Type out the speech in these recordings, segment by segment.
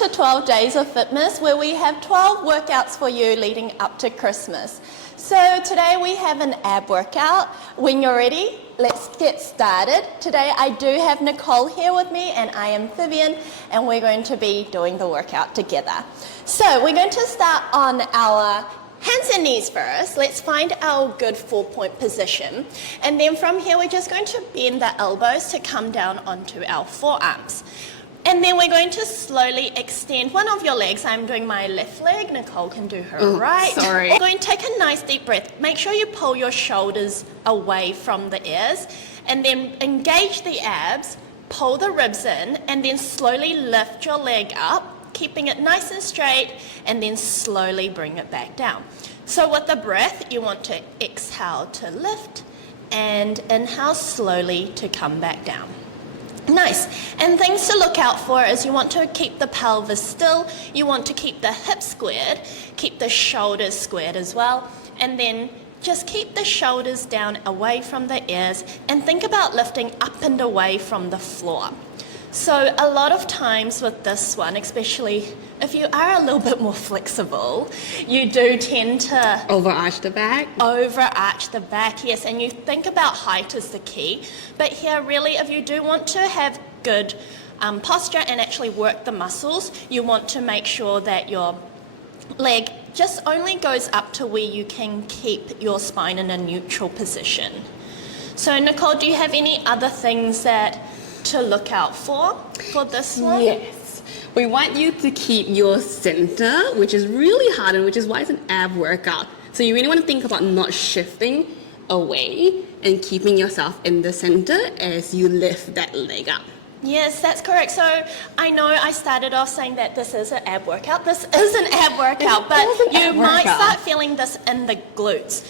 to 12 Days of Fitness, where we have 12 workouts for you leading up to Christmas. So today we have an ab workout. When you're ready, let's get started. Today I do have Nicole here with me, and I am Vivian, and we're going to be doing the workout together. So we're going to start on our hands and knees first. Let's find our good 4-point position. And then from here, we're just going to bend the elbows to come down onto our forearms. And then we're going to slowly extend one of your legs. I'm doing my left leg. Nicole can do her right. Sorry. We're going to take a nice deep breath. Make sure you pull your shoulders away from the ears. And then engage the abs, pull the ribs in, and then slowly lift your leg up, keeping it nice and straight, and then slowly bring it back down. So with the breath, you want to exhale to lift and inhale slowly to come back down. Nice. And things to look out for is you want to keep the pelvis still, you want to keep the hips squared, keep the shoulders squared as well, and then just keep the shoulders down away from the ears and think about lifting up and away from the floor. So a lot of times with this one, especially if you are a little bit more flexible, you do tend to Overarch the back. Overarch the back, yes, and you think about height is the key. But here really, if you do want to have good posture and actually work the muscles, you want to make sure that your leg just only goes up to where you can keep your spine in a neutral position. So Nicole, do you have any other things to look out for this one? Yes. We want you to keep your center, which is really hard and which is why it's an ab workout. So you really want to think about not shifting away and keeping yourself in the center as you lift that leg up. Yes, that's correct. So I know I started off saying that this is an ab workout. This is an ab workout, but you might start feeling this in the glutes.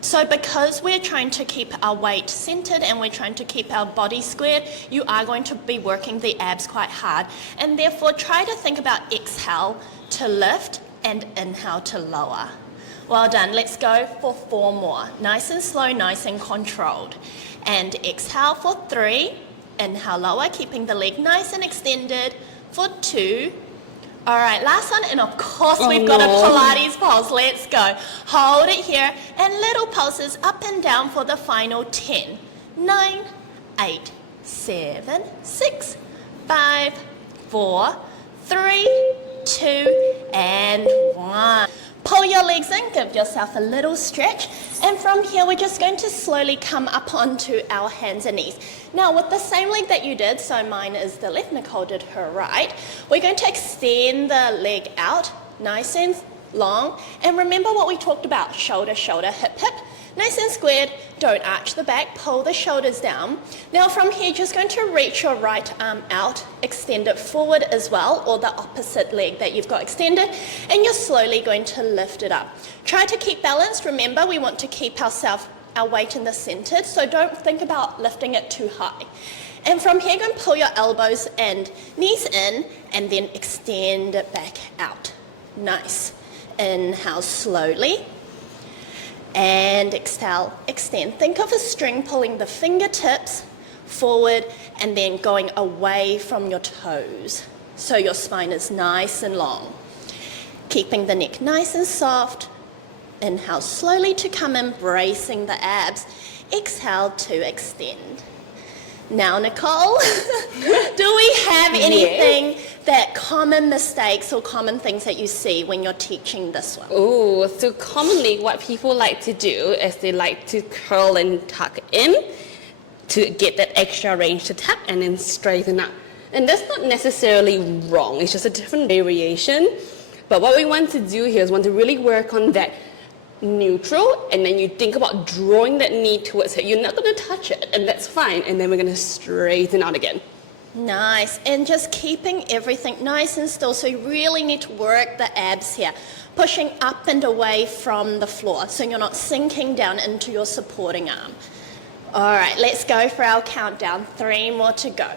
So because we're trying to keep our weight centered and we're trying to keep our body squared, you are going to be working the abs quite hard. And therefore, try to think about exhale to lift and inhale to lower. Well done. Let's go for 4 more. Nice and slow, nice and controlled. And exhale for 3. Inhale, lower, keeping the leg nice and extended for 2. All right, last one, and of course we've got a Pilates pulse. Let's go. Hold it here, and little pulses up and down for the final 10, 9, 8, 7, 6, 5, 4, 3, 2, and 1. Pull your legs in, give yourself a little stretch, and from here we're just going to slowly come up onto our hands and knees. Now with the same leg that you did, so mine is the left, Nicole did her right, we're going to extend the leg out, nice and long, and remember what we talked about, shoulder, shoulder, hip, hip, nice and squared, don't arch the back, pull the shoulders down. Now from here, just going to reach your right arm out, extend it forward as well, or the opposite leg that you've got extended, and you're slowly going to lift it up. Try to keep balanced. Remember, we want to keep our weight in the center, so don't think about lifting it too high. And from here, go and pull your elbows and knees in, and then extend it back out. Nice. Inhale slowly. And exhale, extend. Think of a string pulling the fingertips forward and then going away from your toes. So your spine is nice and long. Keeping the neck nice and soft. Inhale slowly to come in, bracing the abs. Exhale to extend. Now, Nicole, do we have anything that common mistakes or common things that you see when you're teaching this one? Oh, so commonly what people like to do is they like to curl and tuck in to get that extra range to tap and then straighten up. And that's not necessarily wrong, it's just a different variation. But what we want to do here is want to really work on that neutral, and then you think about drawing that knee towards it. You're not going to touch it, and that's fine. And then we're going to straighten out again. Nice. And just keeping everything nice and still. So you really need to work the abs here, pushing up and away from the floor so you're not sinking down into your supporting arm. All right, let's go for our countdown. 3 more to go.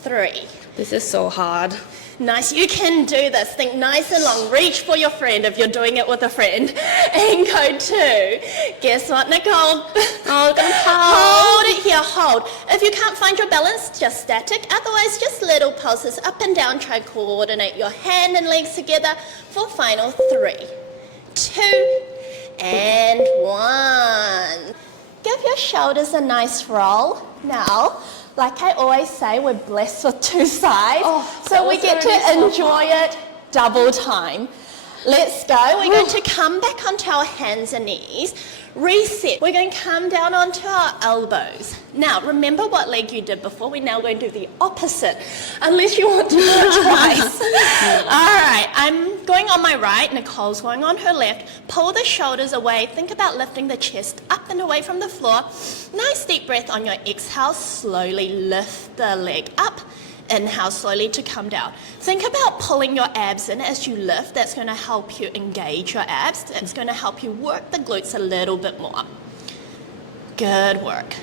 3. This is so hard. Nice, you can do this. Think nice and long. Reach for your friend if you're doing it with a friend. And go 2. Guess what, Nicole? Oh, hold it here. hold. If you can't find your balance, just static. Otherwise, just little pulses up and down. Try to coordinate your hand and legs together for final 3, 2, and 1. Give your shoulders a nice roll. Now, like I always say, we're blessed with 2 sides, so we get to enjoy it double time. Let's go. We're going to come back onto our hands and knees. Reset. We're going to come down onto our elbows. Now, remember what leg you did before. We're now going to do the opposite, unless you want to do it twice. All right, I'm going on my right. Nicole's going on her left. Pull the shoulders away. Think about lifting the chest up and away from the floor. Nice deep breath on your exhale. Slowly lift the leg up. Inhale slowly to come down. Think about pulling your abs in as you lift. That's going to help you engage your abs. That's going to help you work the glutes a little bit more. Good work.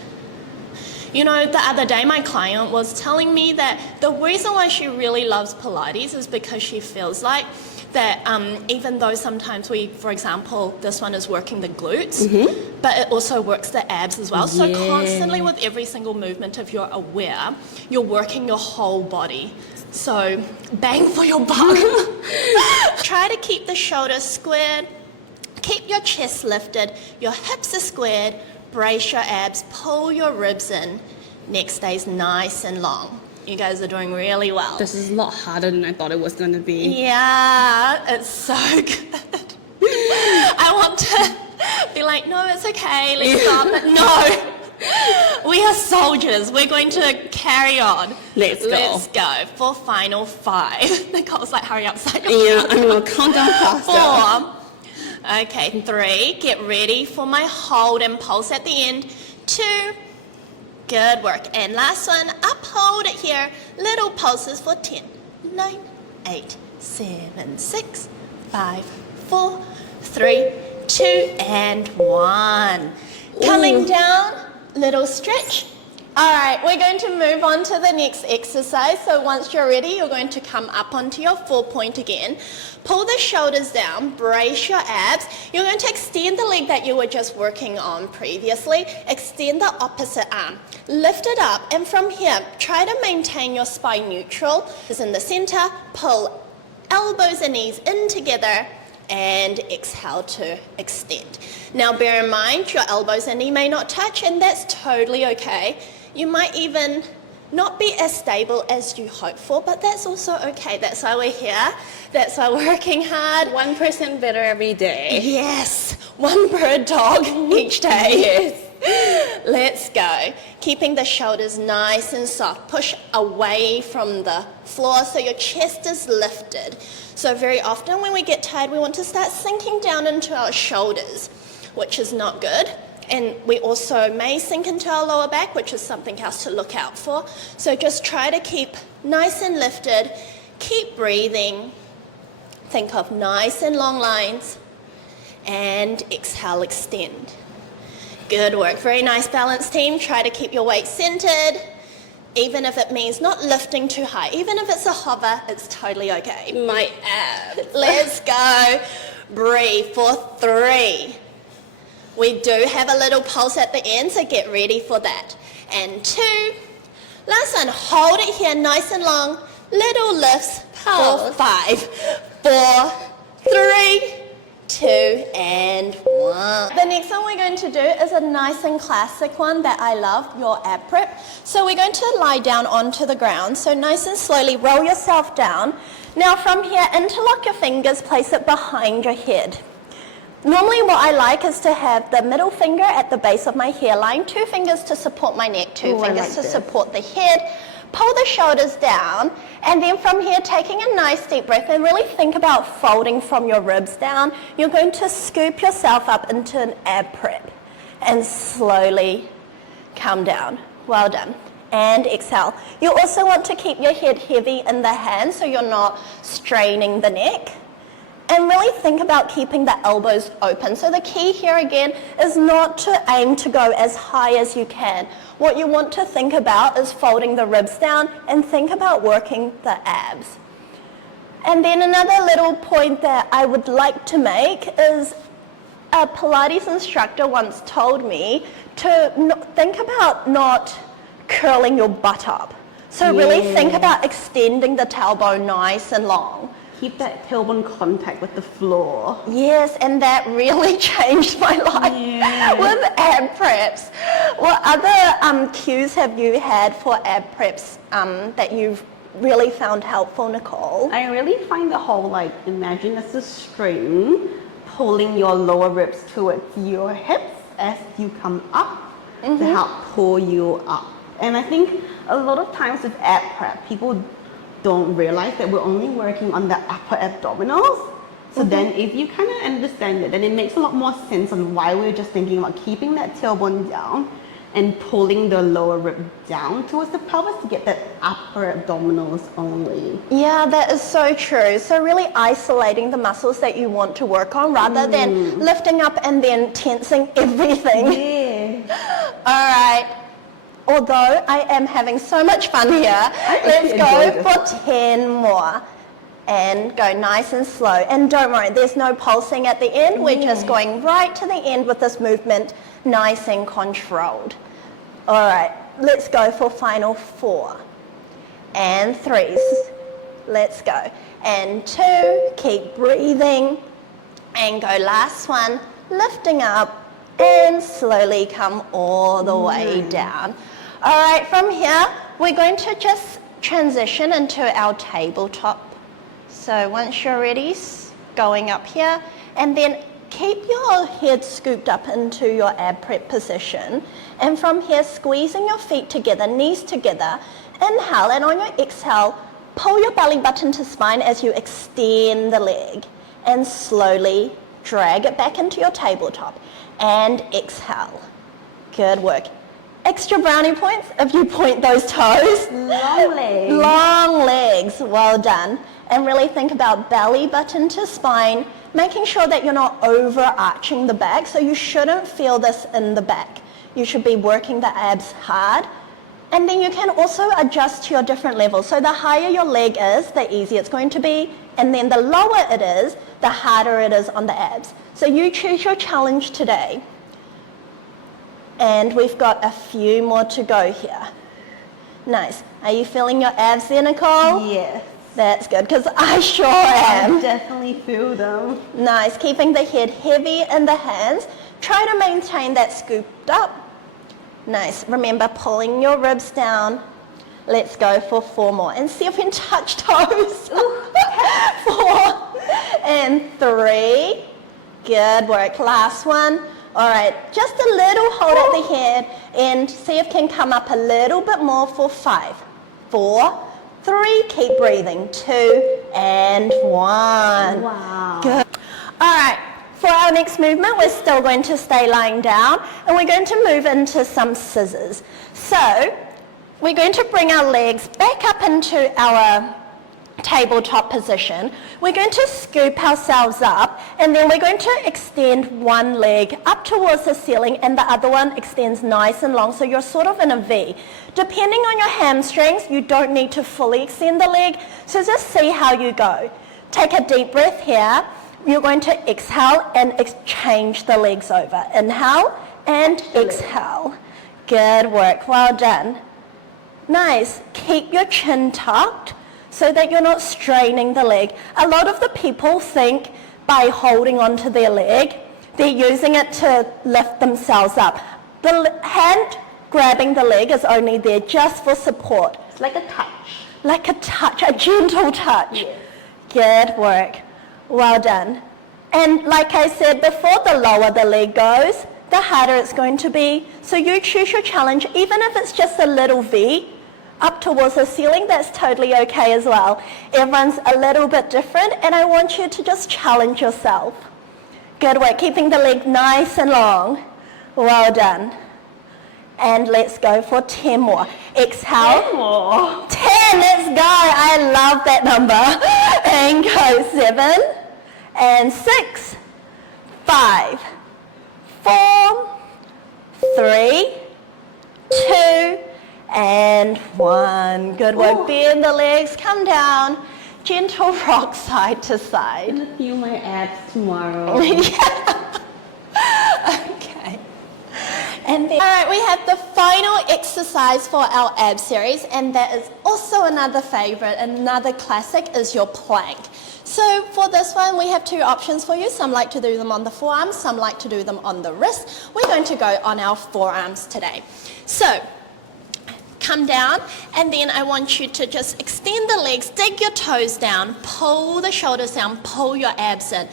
You know, the other day my client was telling me that the reason why she really loves Pilates is because she feels like that even though sometimes for example, this one is working the glutes, but it also works the abs as well. So constantly with every single movement, if you're aware, you're working your whole body. So bang for your buck. Try to keep the shoulders squared, keep your chest lifted, your hips are squared, brace your abs, pull your ribs in, neck stays nice and long. You guys are doing really well. This is a lot harder than I thought it was going to be. Yeah, it's so good. I want to be like, no, it's okay, let's stop. But no, we are soldiers. We're going to carry on. Let's go for final 5. Nicole's like, hurry up. Yeah, I'm going to count down faster. 4. Okay, 3. Get ready for my hold and pulse at the end. 2. Good work. And last one, uphold it here. Little pulses for 10, 9, 8, 7, 6, 5, 4, 3, 2, and 1. Coming down, little stretch. All right, we're going to move on to the next exercise. So once you're ready, you're going to come up onto your 4-point again. Pull the shoulders down, brace your abs. You're going to extend the leg that you were just working on previously. Extend the opposite arm. Lift it up, and from here, try to maintain your spine neutral. Is in the center. Pull elbows and knees in together, and exhale to extend. Now bear in mind, your elbows and knee may not touch, and that's totally okay. You might even not be as stable as you hope for, but that's also okay. That's why we're here. That's why we're working hard. 1% better every day. Yes, 1 bird dog each day. Yes. Let's go. Keeping the shoulders nice and soft. Push away from the floor so your chest is lifted. So very often when we get tired, we want to start sinking down into our shoulders, which is not good. And we also may sink into our lower back, which is something else to look out for. So just try to keep nice and lifted. Keep breathing. Think of nice and long lines. And exhale, extend. Good work. Very nice balance, team. Try to keep your weight centered, even if it means not lifting too high. Even if it's a hover, it's totally okay. My abs. Let's go. Breathe for 3. We do have a little pulse at the end, so get ready for that. And 2. Last one, hold it here nice and long. Little lifts for 5, 4, 3, 2, and 1. The next one we're going to do is a nice and classic one that I love, your ab prep. So we're going to lie down onto the ground. So nice and slowly roll yourself down. Now from here, interlock your fingers, place it behind your head. Normally what I like is to have the middle finger at the base of my hairline, 2 fingers to support my neck, 2 fingers to support the head. Pull the shoulders down, and then from here, taking a nice deep breath, and really think about folding from your ribs down. You're going to scoop yourself up into an ab prep, and slowly come down. Well done. And exhale. You also want to keep your head heavy in the hands so you're not straining the neck. And really think about keeping the elbows open. So the key here again is not to aim to go as high as you can. What you want to think about is folding the ribs down and think about working the abs. And then another little point that I would like to make is a Pilates instructor once told me to think about not curling your butt up. So really think about extending the tailbone nice and long. Keep that tailbone contact with the floor. Yes, and that really changed my life with ab preps. What other cues have you had for ab preps that you've really found helpful, Nicole? I really find the whole, like, imagine it's a string pulling your lower ribs towards your hips as you come up to help pull you up. And I think a lot of times with ab prep, people don't realize that we're only working on the upper abdominals. So then if you kind of understand it, then it makes a lot more sense on why we're just thinking about keeping that tailbone down and pulling the lower rib down towards the pelvis to get that upper abdominals only. Yeah, that is so true. So really isolating the muscles that you want to work on rather than lifting up and then tensing everything. Yeah. All right. Although I am having so much fun here, let's go for 10 more. And go nice and slow. And don't worry, there's no pulsing at the end. We're just going right to the end with this movement, nice and controlled. All right, let's go for final 4. And 3. Let's go. And 2, keep breathing. And go last one, lifting up and slowly come all the way down. All right, from here, we're going to just transition into our tabletop. So once you're ready, going up here, and then keep your head scooped up into your ab prep position. And from here, squeezing your feet together, knees together. Inhale, and on your exhale, pull your belly button to spine as you extend the leg. And slowly drag it back into your tabletop. And exhale. Good work. Extra brownie points if you point those toes. Long legs. Long legs. Well done. And really think about belly button to spine, making sure that you're not overarching the back. So you shouldn't feel this in the back. You should be working the abs hard. And then you can also adjust to your different levels. So the higher your leg is, the easier it's going to be. And then the lower it is, the harder it is on the abs. So you choose your challenge today. And we've got a few more to go here. Nice. Are you feeling your abs there, Nicole? Yes. That's good, because I sure am. I definitely feel them. Nice. Keeping the head heavy in the hands. Try to maintain that scooped up. Nice. Remember pulling your ribs down. Let's go for 4 more. And see if you can touch toes. 4 and 3. Good work. Last one. All right, just a little hold at the head and see if you can come up a little bit more for 5, 4, 3, keep breathing, 2 and 1. Wow. Good. All right, for our next movement, we're still going to stay lying down and we're going to move into some scissors. So we're going to bring our legs back up into our tabletop position. We're going to scoop ourselves up and then we're going to extend one leg up towards the ceiling and the other one extends nice and long, so you're sort of in a V. Depending on your hamstrings, you don't need to fully extend the leg, so just see how you go. Take a deep breath here. You're going to exhale and change the legs over. Inhale and exhale. Good work, well done. Nice, keep your chin tucked so that you're not straining the leg. A lot of the people think by holding onto their leg, they're using it to lift themselves up. The hand grabbing the leg is only there just for support. It's like a touch. Like a touch, a gentle touch. Yes. Good work. Well done. And like I said before, the lower the leg goes, the harder it's going to be. So you choose your challenge, even if it's just a little V, up towards the ceiling, that's totally okay as well. Everyone's a little bit different and I want you to just challenge yourself. Good work, keeping the leg nice and long. Well done. And let's go for 10 more. Exhale. 10 more. 10, let's go. I love that number. And go 7 and 6, 5, 4, 3, 2, and 1. Good work. Ooh. Bend the legs, come down. Gentle rock side to side. I'm gonna feel my abs tomorrow. Yeah. And then, all right, we have the final exercise for our ab series, and that is also another favorite, another classic, is your plank. So for this one, we have two options for you. Some like to do them on the forearms, some like to do them on the wrist. We're going to go on our forearms today. So come down, and then I want you to just extend the legs, dig your toes down, pull the shoulders down, pull your abs in.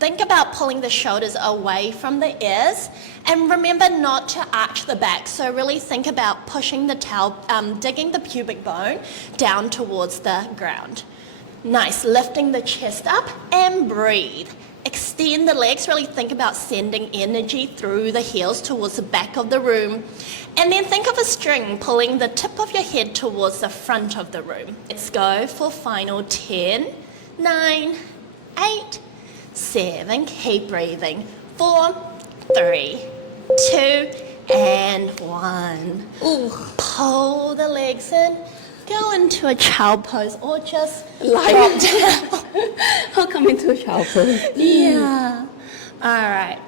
Think about pulling the shoulders away from the ears, and remember not to arch the back. So really think about pushing the towel, digging the pubic bone down towards the ground. Nice, lifting the chest up and breathe. Extend the legs, really think about sending energy through the heels towards the back of the room. And then think of a string pulling the tip of your head towards the front of the room. Let's go for final 10, 9, 8, 7, keep breathing, 4, 3, 2, and 1. Ooh. Pull the legs in, go into a child pose, or just drop down. I'll come into a child pose. Yeah. All right.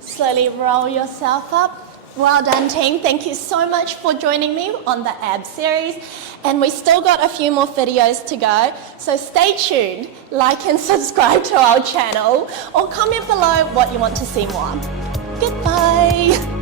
Slowly roll yourself up. Well done, team. Thank you so much for joining me on the ab series. And we still got a few more videos to go. So stay tuned, like and subscribe to our channel, or comment below what you want to see more. Goodbye.